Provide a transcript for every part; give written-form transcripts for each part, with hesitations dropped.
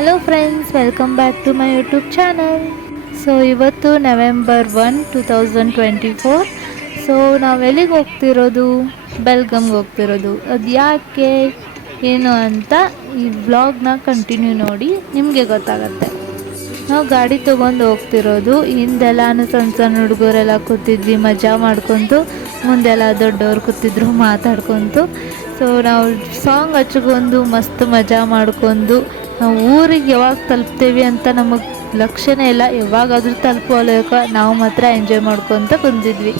Hello friends, welcome back to my YouTube channel. So ಇವತ್ತು November 1, 2024. So ನಾವೆಲ್ಲಿಗೆ ಹೋಗ್ತಿರೋದು? ಬೆಲ್ಗಮ್ಗೆ ಹೋಗ್ತಿರೋದು. ಅದು ಯಾಕೆ ಏನು ಅಂತ ಈ ವ್ಲಾಗ್ನ ಕಂಟಿನ್ಯೂ ನೋಡಿ, ನಿಮಗೆ ಗೊತ್ತಾಗತ್ತೆ. ನಾವು ಗಾಡಿ ತೊಗೊಂಡು ಹೋಗ್ತಿರೋದು. ಹಿಂದೆಲ್ಲಾನು ಸಣ್ಣ ಸಣ್ಣ ಹುಡುಗರೆಲ್ಲ ಕೂತಿದ್ವಿ, ಮಜಾ ಮಾಡ್ಕೊತು. ಮುಂದೆಲ್ಲ ದೊಡ್ಡವ್ರು ಕೂತಿದ್ರು ಮಾತಾಡ್ಕೊತು. ಸೊ ನಾವು ಸಾಂಗ್ ಹಚ್ಕೊಂಡು ಮಸ್ತ್ ಮಜಾ ಮಾಡ್ಕೊಂಡು ನಾವು ಊರಿಗೆ ಯಾವಾಗ ತಲುಪ್ತೇವೆ ಅಂತ ನಮಗೆ ಲಕ್ಷ್ಯನೇ ಇಲ್ಲ. ಯಾವಾಗಾದರೂ ತಲುಪೋಲೇಕ ನಾವು ಮಾತ್ರ ಎಂಜಾಯ್ ಮಾಡ್ಕೊತ ಕುಂತಿದ್ವಿ.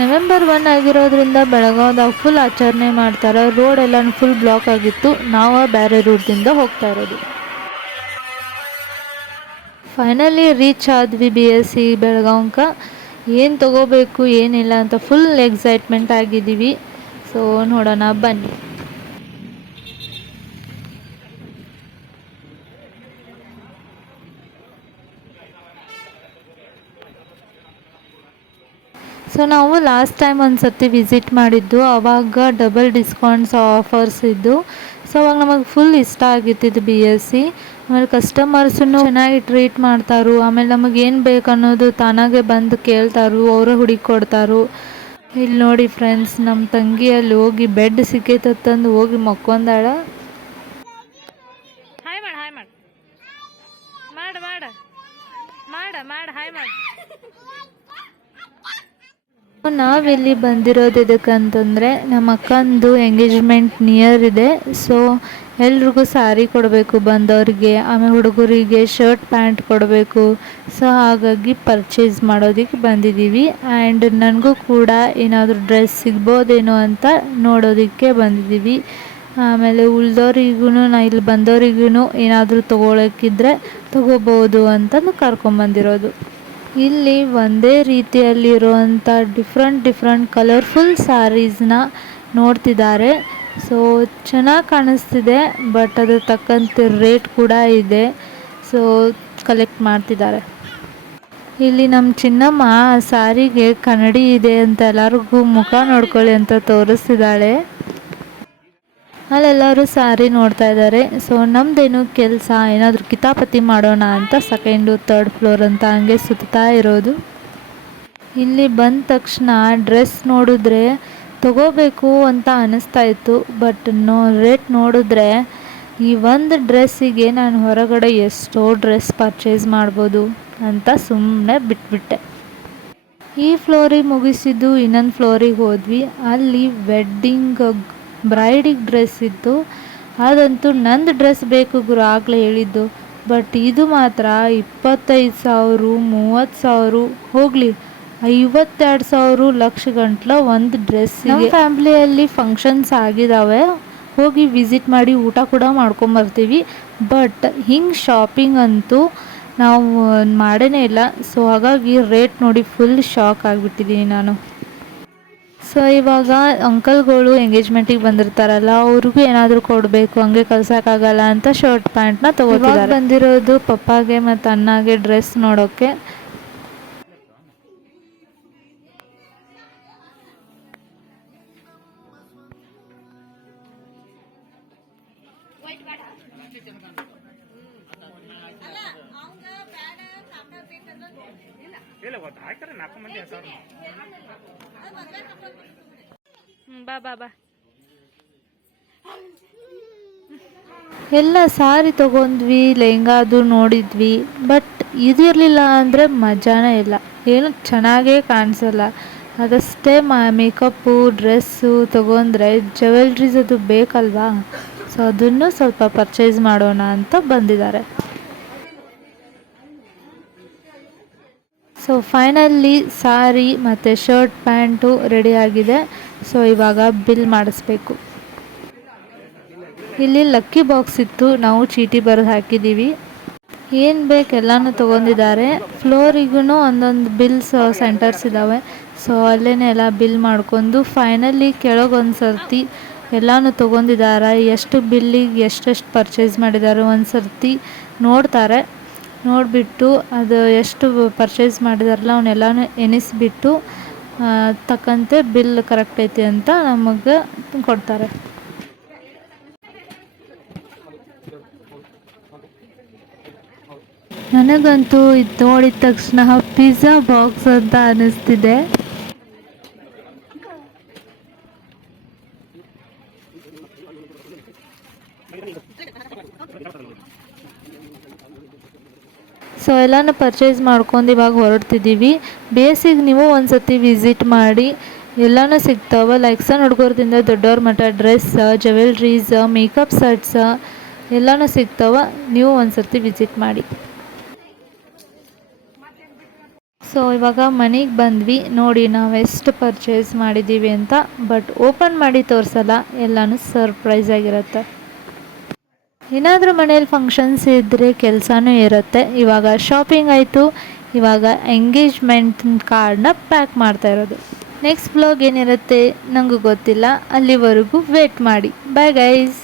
November 1 ಆಗಿರೋದ್ರಿಂದ ಬೆಳಗಾವ್ದಾಗ ಫುಲ್ ಆಚರಣೆ ಮಾಡ್ತಾರೆ. ರೋಡ್ ಎಲ್ಲ ಫುಲ್ ಬ್ಲಾಕ್ ಆಗಿತ್ತು. ನಾವು ಬೇರೆ ರೂಟ್ದಿಂದ ಹೋಗ್ತಾ ಇರೋದು. ಫೈನಲಿ ರೀಚ್ ಆದ್ವಿ BSC ಬೆಳಗಾವ್ಕ. ಏನು ತಗೋಬೇಕು ಏನಿಲ್ಲ ಅಂತ ಫುಲ್ ಎಕ್ಸೈಟ್ಮೆಂಟ್ ಆಗಿದ್ದೀವಿ. ಸೊ ನೋಡೋಣ ಬನ್ನಿ. ಸೊ ನಾವು ಲಾಸ್ಟ್ ಟೈಮ್ ಒಂದು ಸರ್ತಿ ವಿಸಿಟ್ ಮಾಡಿದ್ದು, ಆವಾಗ ಡಬಲ್ ಡಿಸ್ಕೌಂಟ್ಸ್ ಆಫರ್ಸ್ ಇದ್ದು. ಸೊ ಅವಾಗ ನಮಗೆ ಫುಲ್ ಇಷ್ಟ ಆಗಿತ್ತು BSC. ಆಮೇಲೆ ಕಸ್ಟಮರ್ಸನ್ನು ಚೆನ್ನಾಗಿ ಟ್ರೀಟ್ ಮಾಡ್ತಾರು. ಆಮೇಲೆ ನಮಗೆ ಏನು ಬೇಕು ಅನ್ನೋದು ತಾನಾಗೆ ಬಂದು ಕೇಳ್ತಾರು, ಅವರೇ ಹುಡುಕಿ ಕೊಡ್ತಾರು. ಇಲ್ಲಿ ನೋಡಿ ಫ್ರೆಂಡ್ಸ್, ನಮ್ಮ ತಂಗಿಯಲ್ಲಿ ಹೋಗಿ ಬೆಡ್ ಸಿಕ್ಕೈತಂದು ಹೋಗಿ ಮಕ್ಕೊಂದಾಳ. ಹಾಯ್ ಮಾಡ ಹಾಯ್ ಮಾಡ ಮಾಡ ಮಾಡ ಮಾಡ ಮಾಡ ಹಾಯ್ ಮಾಡ. ನಾವಿಲ್ಲಿ ಬಂದಿರೋದು ಎದಕ್ಕಂತಂದರೆ ನಮ್ಮ ಅಕ್ಕಂದು ಎಂಗೇಜ್ಮೆಂಟ್ ನಿಯರ್ ಇದೆ. ಸೊ ಎಲ್ರಿಗೂ ಸ್ಯಾರಿ ಕೊಡಬೇಕು ಬಂದವ್ರಿಗೆ, ಆಮೇಲೆ ಹುಡುಗರಿಗೆ ಶರ್ಟ್ ಪ್ಯಾಂಟ್ ಕೊಡಬೇಕು. ಸೊ ಹಾಗಾಗಿ ಪರ್ಚೇಸ್ ಮಾಡೋದಕ್ಕೆ ಬಂದಿದ್ದೀವಿ. ಆ್ಯಂಡ್ ನನಗೂ ಕೂಡ ಏನಾದರೂ ಡ್ರೆಸ್ ಸಿಗ್ಬೋದೇನೋ ಅಂತ ನೋಡೋದಕ್ಕೆ ಬಂದಿದ್ದೀವಿ. ಆಮೇಲೆ ಉಳ್ದವ್ರಿಗೂ ಇಲ್ಲಿ ಬಂದವ್ರಿಗೂ ಏನಾದರೂ ತೊಗೊಳಕ್ಕಿದ್ರೆ ತೊಗೋಬೋದು ಅಂತಂದು ಕರ್ಕೊಂಬಂದಿರೋದು. ಇಲ್ಲಿ ಒಂದೇ ರೀತಿಯಲ್ಲಿರುವಂಥ ಡಿಫ್ರೆಂಟ್ ಕಲರ್ಫುಲ್ ಸ್ಯಾರೀಸ್ನ ನೋಡ್ತಿದ್ದಾರೆ. ಸೊ ಚೆನ್ನಾಗಿ ಕಾಣಿಸ್ತಿದೆ, ಬಟ್ ಅದ್ರ ತಕ್ಕಂತೆ ರೇಟ್ ಕೂಡ ಇದೆ. ಸೊ ಕಲೆಕ್ಟ್ ಮಾಡ್ತಿದ್ದಾರೆ. ಇಲ್ಲಿ ನಮ್ಮ ಚಿನ್ನಮ್ಮ ಸ್ಯಾರಿಗೆ ಕನ್ನಡಿ ಇದೆ ಅಂತ ಎಲ್ಲರಿಗೂ ಮುಖ ನೋಡ್ಕೊಳ್ಳಿ ಅಂತ ತೋರಿಸ್ತಿದ್ದಾಳೆ. ಅಲ್ಲೆಲ್ಲರೂ ಸ್ಯಾರಿ ನೋಡ್ತಾ ಇದ್ದಾರೆ. ಸೊ ನಮ್ಮದೇನು ಕೆಲಸ, ಏನಾದರೂ ಕಿತಾಪತಿ ಮಾಡೋಣ ಅಂತ ಸೆಕೆಂಡು 3rd ಫ್ಲೋರ್ ಅಂತ ಹಂಗೆ ಸುತ್ತಾ ಇರೋದು. ಇಲ್ಲಿ ಬಂದ ತಕ್ಷಣ ಡ್ರೆಸ್ ನೋಡಿದ್ರೆ ತಗೋಬೇಕು ಅಂತ ಅನ್ನಿಸ್ತಾ ಇತ್ತು. ಬಟ್ ರೇಟ್ ನೋಡಿದ್ರೆ ಈ ಒಂದು ಡ್ರೆಸ್ಸಿಗೆ ನಾನು ಹೊರಗಡೆ ಎಷ್ಟೋ ಡ್ರೆಸ್ ಪರ್ಚೇಸ್ ಮಾಡ್ಬೋದು ಅಂತ ಸುಮ್ಮನೆ ಬಿಟ್ಬಿಟ್ಟೆ. ಈ ಫ್ಲೋರಿಗೆ ಮುಗಿಸಿದ್ದು ಇನ್ನೊಂದು ಫ್ಲೋರಿಗೆ ಹೋದ್ವಿ. ಅಲ್ಲಿ ವೆಡ್ಡಿಂಗ್ ಬ್ರೈಡಿಗೆ ಡ್ರೆಸ್ ಇತ್ತು. ಅದಂತೂ ನಂದು ಡ್ರೆಸ್ ಬೇಕು ಗುರು ಆಗಲೇ ಹೇಳಿದ್ದು. ಬಟ್ ಇದು ಮಾತ್ರ 25,000, 30,000, ಹೋಗಲಿ 52,000 ಲಕ್ಷ ಗಂಟ್ಲ ಒಂದು ಡ್ರೆಸ್ಸಿಗೆ. ನಮ್ಮ ಫ್ಯಾಮ್ಲಿಯಲ್ಲಿ ಫಂಕ್ಷನ್ಸ್ ಆಗಿದ್ದಾವೆ, ಹೋಗಿ ವಿಸಿಟ್ ಮಾಡಿ ಊಟ ಕೂಡ ಮಾಡ್ಕೊಂಬರ್ತೀವಿ. ಬಟ್ ಹಿಂಗೆ ಶಾಪಿಂಗ್ ಅಂತೂ ನಾವು ಮಾಡೇ ಇಲ್ಲ. ಸೊ ಹಾಗಾಗಿ ರೇಟ್ ನೋಡಿ ಫುಲ್ ಶಾಕ್ ಆಗಿಬಿಟ್ಟಿದ್ದೀನಿ ನಾನು. ಸೊ ಇವಾಗ ಅಂಕಲ್ಗಳು ಎಂಗೇಜ್ಮೆಂಟಿಗೆ ಬಂದಿರ್ತಾರಲ್ಲ, ಅವ್ರಿಗೂ ಏನಾದರೂ ಕೊಡಬೇಕು, ಹಂಗೆ ಕಳ್ಸೋಕ್ಕಾಗಲ್ಲ ಅಂತ ಶರ್ಟ್ ಪ್ಯಾಂಟ್ನ ತೊಗೋತಿದ್ದಾರೆ. ಬಂದಿರೋದು ಪಪ್ಪಾಗೆ ಮತ್ತು ಅಣ್ಣಗೆ ಡ್ರೆಸ್ ನೋಡೋಕ್ಕೆ. ಬಾ ಬಾ ಬಾ. ಎಲ್ಲ ಸಾರಿ ತೊಗೊಂಡ್ವಿ, ಲೆಹಂಗಾ ಅದು ನೋಡಿದ್ವಿ. ಬಟ್ ಇದು ಇರಲಿಲ್ಲ ಅಂದರೆ ಮಜಾನೇ ಇಲ್ಲ, ಏನು ಚೆನ್ನಾಗೇ ಕಾಣಿಸಲ್ಲ. ಅದಷ್ಟೇ ಮೇಕಪ್ಪು ಡ್ರೆಸ್ಸು ತೊಗೊಂಡ್ರೆ ಜ್ಯುವೆಲ್ರೀಸ್ ಅದು ಬೇಕಲ್ವಾ. ಸೊ ಅದನ್ನು ಸ್ವಲ್ಪ ಪರ್ಚೇಸ್ ಮಾಡೋಣ ಅಂತ ಬಂದಿದ್ದಾರೆ. ಸೊ ಫೈನಲಿ ಸಾರಿ ಮತ್ತು ಶರ್ಟ್ ಪ್ಯಾಂಟು ರೆಡಿಯಾಗಿದೆ. ಸೊ ಇವಾಗ ಬಿಲ್ ಮಾಡಿಸ್ಬೇಕು. ಇಲ್ಲಿ ಲಕ್ಕಿ ಬಾಕ್ಸ್ ಇತ್ತು, ನಾವು ಚೀಟಿ ಬರೆದು ಹಾಕಿದ್ದೀವಿ. ಏನು ಬೇಕು ಎಲ್ಲನೂ ತೊಗೊಂಡಿದ್ದಾರೆ. ಫ್ಲೋರಿಗೂ ಒಂದೊಂದು ಬಿಲ್ಸ್ ಸೆಂಟರ್ಸ್ ಇದ್ದಾವೆ. ಸೊ ಅಲ್ಲೇ ಎಲ್ಲ ಬಿಲ್ ಮಾಡ್ಕೊಂಡು ಫೈನಲಿ ಕೆಳಗೊಂದು ಸರ್ತಿ ಎಲ್ಲನೂ ತೊಗೊಂಡಿದ್ದಾರೆ. ಎಷ್ಟು ಬಿಲ್ಲಿಗೆ ಎಷ್ಟೆಷ್ಟು ಪರ್ಚೇಸ್ ಮಾಡಿದ್ದಾರೆ ಒಂದು ಸರ್ತಿ ನೋಡ್ತಾರೆ. ನೋಡಿಬಿಟ್ಟು ಅದು ಎಷ್ಟು ಪರ್ಚೇಸ್ ಮಾಡಿದಾರಲ್ಲ ಅವನ್ನೆಲ್ಲನೂ ಎಣಿಸ್ಬಿಟ್ಟು ತಕ್ಕಂತೆ ಬಿಲ್ ಕರೆಕ್ಟ್ ಐತಿ ಅಂತ ನಮಗೆ ಕೊಡ್ತಾರೆ. ನನಗಂತೂ ಇದು ನೋಡಿದ ತಕ್ಷಣ ಪಿಜ್ಜಾ ಬಾಕ್ಸ್ ಅಂತ ಅನ್ನಿಸ್ತಿದೆ. ಸೊ ಎಲ್ಲನೂ ಪರ್ಚೇಸ್ ಮಾಡ್ಕೊಂಡು ಇವಾಗ ಹೊರಡ್ತಿದ್ದೀವಿ. ಬೇಸಿಗೆ ನೀವು ಒಂದು ಸತಿ ವಿಸಿಟ್ ಮಾಡಿ, ಎಲ್ಲನೂ ಸಿಗ್ತಾವೆ. ಲೈಕ್ ಸಣ್ಣ ಹುಡುಗರದಿಂದ ದೊಡ್ಡವ್ರ ಮಟ್ಟ ಡ್ರೆಸ್, ಜ್ಯುವೆಲ್ರೀಸ್, ಮೇಕಪ್ ಸೆಟ್ಸ್ ಎಲ್ಲನೂ ಸಿಗ್ತಾವೆ. ನೀವು ಒಂದು ಸರ್ತಿ ವಿಸಿಟ್ ಮಾಡಿ. ಸೊ ಇವಾಗ ಮನೆಗೆ ಬಂದ್ವಿ. ನೋಡಿ ನಾವು ಎಷ್ಟು ಪರ್ಚೇಸ್ ಮಾಡಿದ್ದೀವಿ ಅಂತ. ಬಟ್ ಓಪನ್ ಮಾಡಿ ತೋರಿಸಲ್ಲ, ಎಲ್ಲನೂ ಸರ್ಪ್ರೈಸ್ ಆಗಿರುತ್ತೆ. ಏನಾದರೂ ಮನೇಲಿ ಫಂಕ್ಷನ್ಸ್ ಇದ್ದರೆ ಕೆಲಸನೂ ಇರುತ್ತೆ. ಇವಾಗ ಶಾಪಿಂಗ್ ಆಯಿತು, ಇವಾಗ ಎಂಗೇಜ್ಮೆಂಟ್ ಕಾರ್ಡ್ನ ಪ್ಯಾಕ್ ಮಾಡ್ತಾ ಇರೋದು. ನೆಕ್ಸ್ಟ್ ಬ್ಲಾಗ್ ಏನಿರುತ್ತೆ ನನಗೂ ಗೊತ್ತಿಲ್ಲ. ಅಲ್ಲಿವರೆಗೂ ವೇಟ್ ಮಾಡಿ. Bye guys.